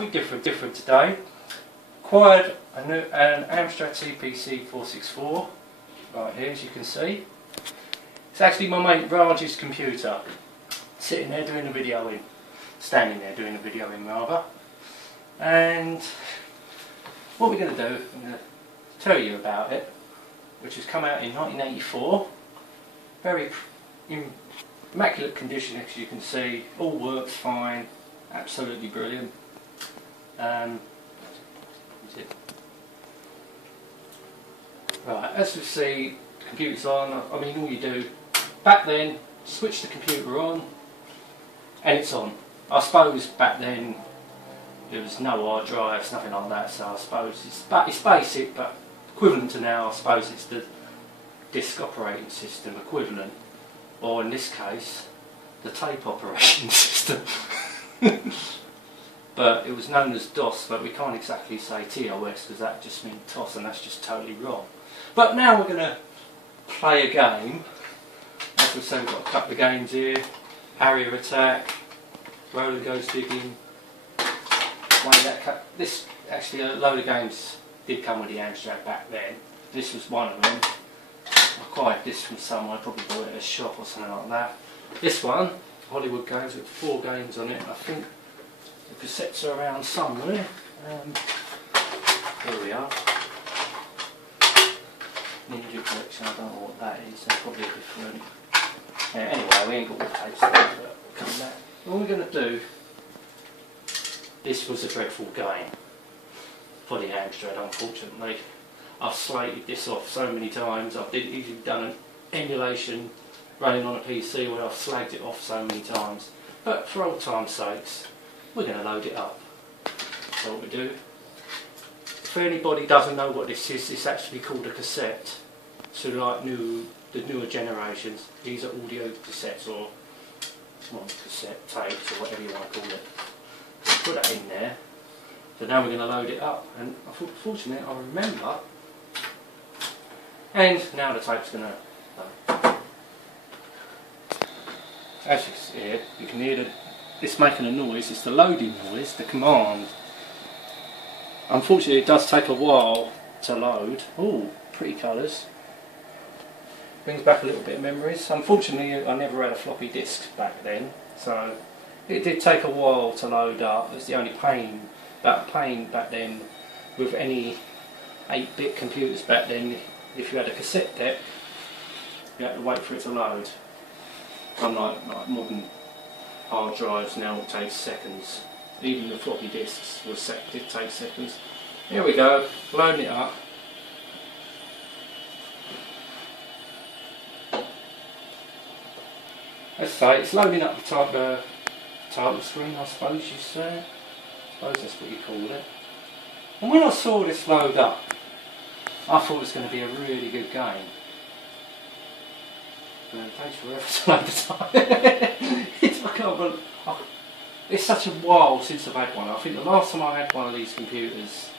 something different today. Acquired an Amstrad CPC 464 right here, as you can see. It's actually my mate Raj's computer, sitting there doing a video in, standing there doing a video in rather. And what we're going to do, I'm going to tell you about it, which has come out in 1984. Very immaculate condition, as you can see. All works fine, absolutely brilliant. Right, as you see, the computer's on. I mean, all you do back then, switch the computer on, and it's on. I suppose back then there was no hard drives, nothing like that. So I suppose it's basic, but equivalent to now. I suppose it's the disk operating system equivalent, or in this case, the tape operating system. But it was known as DOS, but we can't exactly say TOS because that just means TOS, and that's just totally wrong. But now we're going to play a game. As we say, we've got a couple of games here: Harrier Attack, Roller Goes Digging. This actually, a load of games did come with the Amstrad back then. This was one of them. I acquired this from somewhere, probably bought it at a shop or something like that. This one, Hollywood Games, with 4 games on it. I think the cassettes are around somewhere. Here we are. Ninja Collection, I don't know what that is, that's probably different. Yeah, anyway, we ain't got all the tapes there, but come back. What we're going to do, this was a dreadful game for the Amstrad, unfortunately. I've slated this off so many times. I've even done an emulation running on a PC where I've slagged it off so many times. But for old time's sakes, we're going to load it up. So what we do, if anybody doesn't know what this is, it's actually called a cassette. So like the newer generations, these are audio cassettes or cassette tapes or whatever you want to call it. So put that in there. So now we're going to load it up, and fortunately I remember. And now the tape's going to. As you can hear, you can hear it's making a noise. It's the loading noise, the command. Unfortunately, it does take a while to load. Oh, pretty colours. Brings back a little bit of memories. Unfortunately, I never had a floppy disk back then, so it did take a while to load up. It's the only pain back then with any 8-bit computers back then. If you had a cassette deck, you had to wait for it to load. Unlike modern hard drives now, it takes seconds. Even the floppy disks did take seconds. Here we go, loading it up. Let's say it's loading up the title screen, I suppose you say. I suppose that's what you call it. And when I saw this load up, I thought it was going to be a really good game. It takes forever to load the time. It's such a while since I've had one. I think the last time I had one of these computers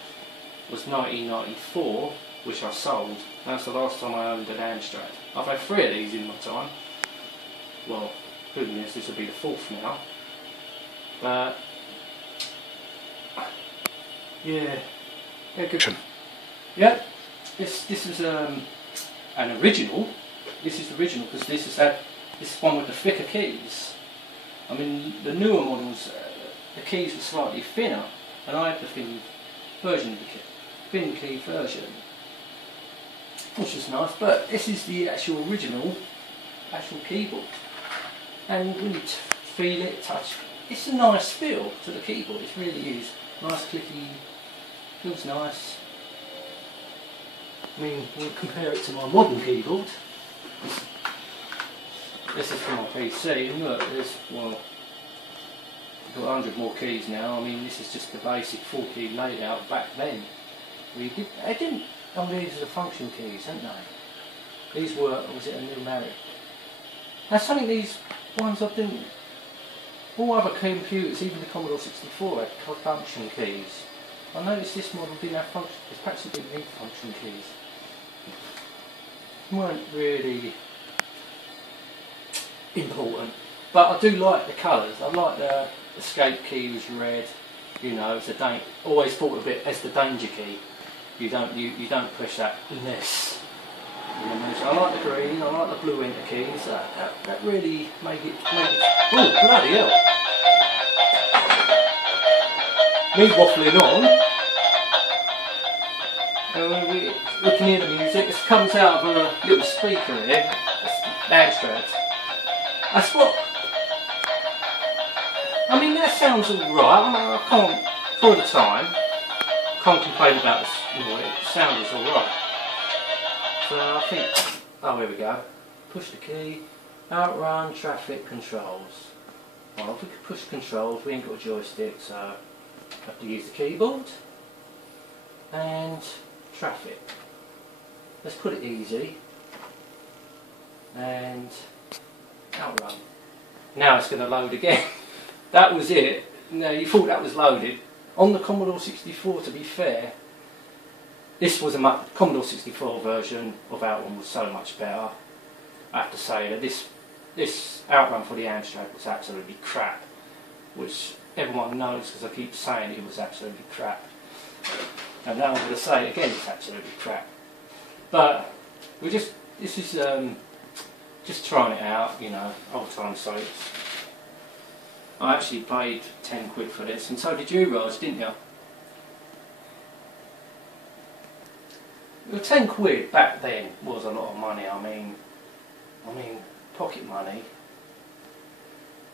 was 1994, which I sold. That's the last time I owned an Amstrad. I've had 3 of these in my time. Well, goodness, this will be the 4th now. But yeah, good. Yeah, this is an original. This is the original because this is one with the thicker keys. I mean, the newer models, the keys were slightly thinner, and I had the thin version of the thin key version, which is nice. But this is the actual keyboard, and when you feel it, touch, it's a nice feel to the keyboard. It really is nice, clicky, feels nice. I mean, we'll compare it to my modern keyboard. This is from my PC, and look, there's, well, I've got 100 more keys now. I mean, this is just the basic 4-key layout back then. These are the function keys, aren't they? These were, or was it a numeric? Now, something these ones I didn't, all other computers, even the Commodore 64, had function keys. I noticed this model didn't have function, perhaps it didn't need function keys. Weren't really important, but I do like the colours. I like the escape key was red, You know, it's always thought of it as the danger key. You don't push that unless. I like the green, I like the blue enter keys. That really make it. Oh bloody hell! Me waffling on. We can hear the music. It comes out of a little speaker here. Amstrad. That's what. I mean, that sounds alright. I can't, for the time, can't complain about this. It sounds alright. So I think. Oh, here we go. Push the key. Outrun traffic controls. Well, if we could push controls, we ain't got a joystick, so I have to use the keyboard. And traffic. Let's put it easy. And outrun. Now it's going to load again. That was it. Now you thought that was loaded. On the Commodore 64, to be fair, this was a Commodore 64 version of Outrun was so much better. I have to say that this Outrun for the Amstrad was absolutely crap, which everyone knows because I keep saying it was absolutely crap. And now I'm going to say it again, it's absolutely crap. But this is just trying it out, you know, old time sake. I actually paid 10 quid for this, and so did you, Raj, didn't you? Well, 10 quid back then was a lot of money. I mean, pocket money.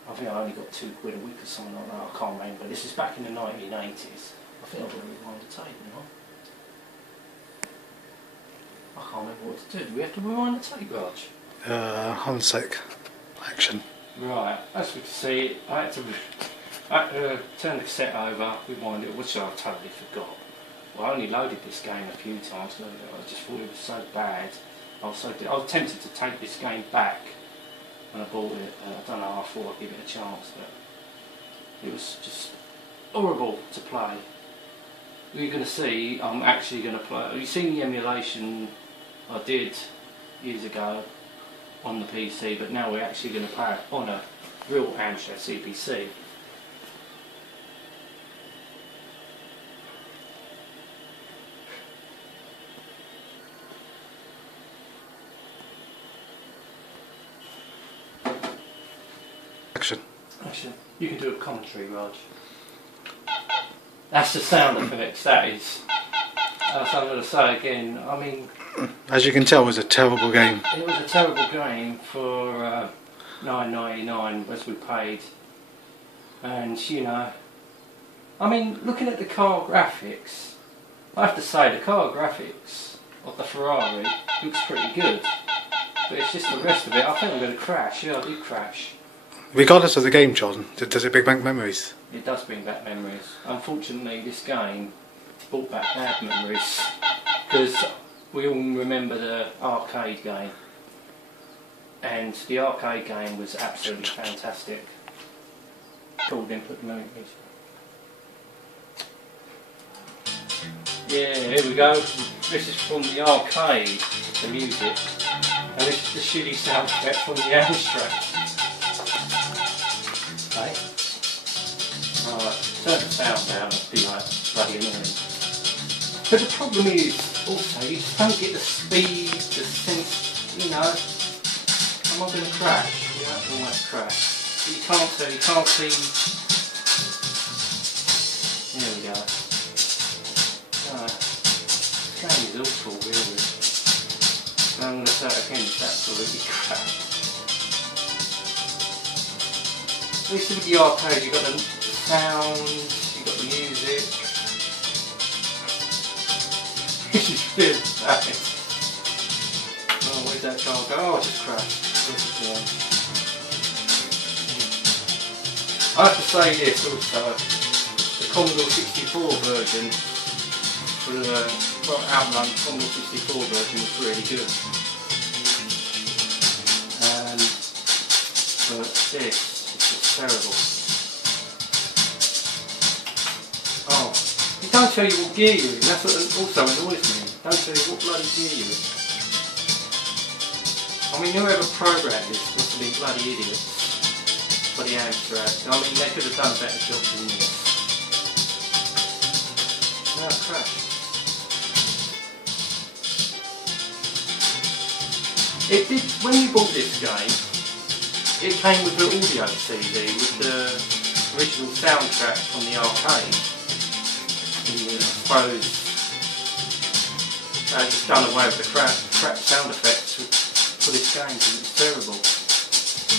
I think I only got 2 quid a week or something like that. I can't remember. This is back in the 1980s. I think I've got to rewind the tape now. I can't remember what to do. Do we have to rewind the tape, Raj? Hold on a sec. Action. Right, as we can see, I had to turn the cassette over, rewind it, which I totally forgot. Well, I only loaded this game a few times, so I just thought it was so bad. I was tempted to take this game back when I bought it. I don't know, I thought I'd give it a chance, but it was just horrible to play. You're going to see, I'm actually going to play. You've seen the emulation I did years ago on the PC, but now we're actually going to play it on a real Amstrad CPC. Action. Action. You can do a commentary, Raj. That's the sound effects, that is. As I'm going to say again, I mean... As you can tell, it was a terrible game. It was a terrible game for $9.99 as we paid. And, you know... I mean, looking at the car graphics, I have to say the car graphics of the Ferrari looks pretty good. But it's just the rest of it. I think I'm going to crash. Yeah, I did crash. Regardless of the game, John, does it bring back memories? It does bring back memories. Unfortunately, this game brought back bad memories because we all remember the arcade game, and the arcade game was absolutely fantastic. Called input movies. Yeah, here we go. This is from the arcade, the music, and this is the shitty sound effect from the Amstrad. Okay. Alright, turn the sound down, it'd be like bloody annoying. But the problem is, also, you just don't get the speed, the sense, you know. Am I going to crash? Yeah, almost crash. But you can't see. There we go. This game is awful, really. And I'm going to say it again, it's absolutely crap. At least with the arcade, you've got the sound, you've got the music. This is really bad. Oh, where'd that car go? Oh, I just crashed. I have to say this also, the Commodore 64 version for the Out Run Commodore 64 version was really good. But this is just terrible. Oh, it don't tell you what gear you're in, that's what also annoys me. It don't tell you what bloody gear you're in. I mean, whoever programmed this must have been bloody idiots for the Amstrad. I mean, they could have done a better job than this. now crashed. It did, when you bought this game, it came with the audio CD with the original soundtrack from the arcade. And I suppose they just done away with the crap sound effects for this game because it was terrible.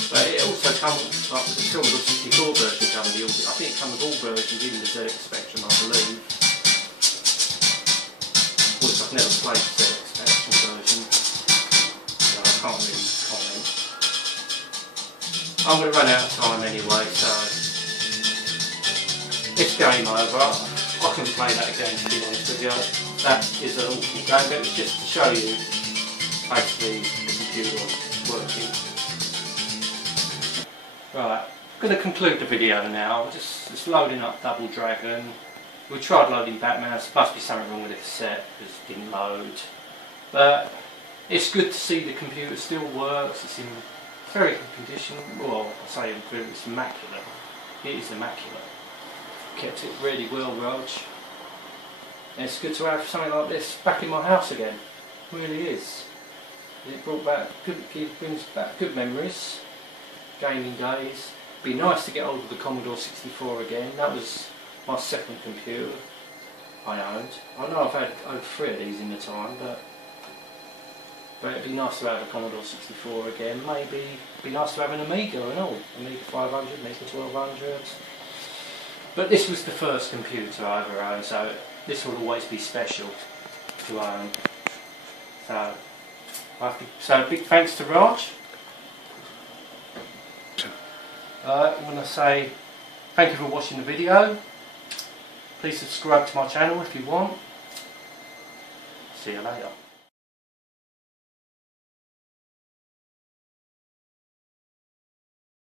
But it also comes, like the Commodore 64 version come with the audio. I think it comes with all versions, even the ZX Spectrum, I believe. Of course, I've never played the ZX Spectrum version, so I can't really comment. I'm going to run out of time anyway, so it's game over. I can play that again, to be honest with you. That is an awful game, but it was just to show you basically the computer working. Right, I'm going to conclude the video now. It's loading up Double Dragon. We tried loading Batman. There must be something wrong with the cassette because it didn't load. But it's good to see the computer still works. It's in very good condition. Well, I say it's immaculate. It is immaculate. Kept it really well, Rog. And it's good to have something like this back in my house again. It really is. It brings back good memories. Gaming days. Be nice to get hold of the Commodore 64 again. That was my second computer I owned. I know I've had over 3 of these in the time, but it'd be nice to have a Commodore 64 again. Maybe it'd be nice to have an Amiga and all. Amiga 500, Amiga 1200. But this was the first computer I ever owned, so this will always be special to own. So big thanks to Raj. I'm going to say thank you for watching the video. Please subscribe to my channel if you want. See you later.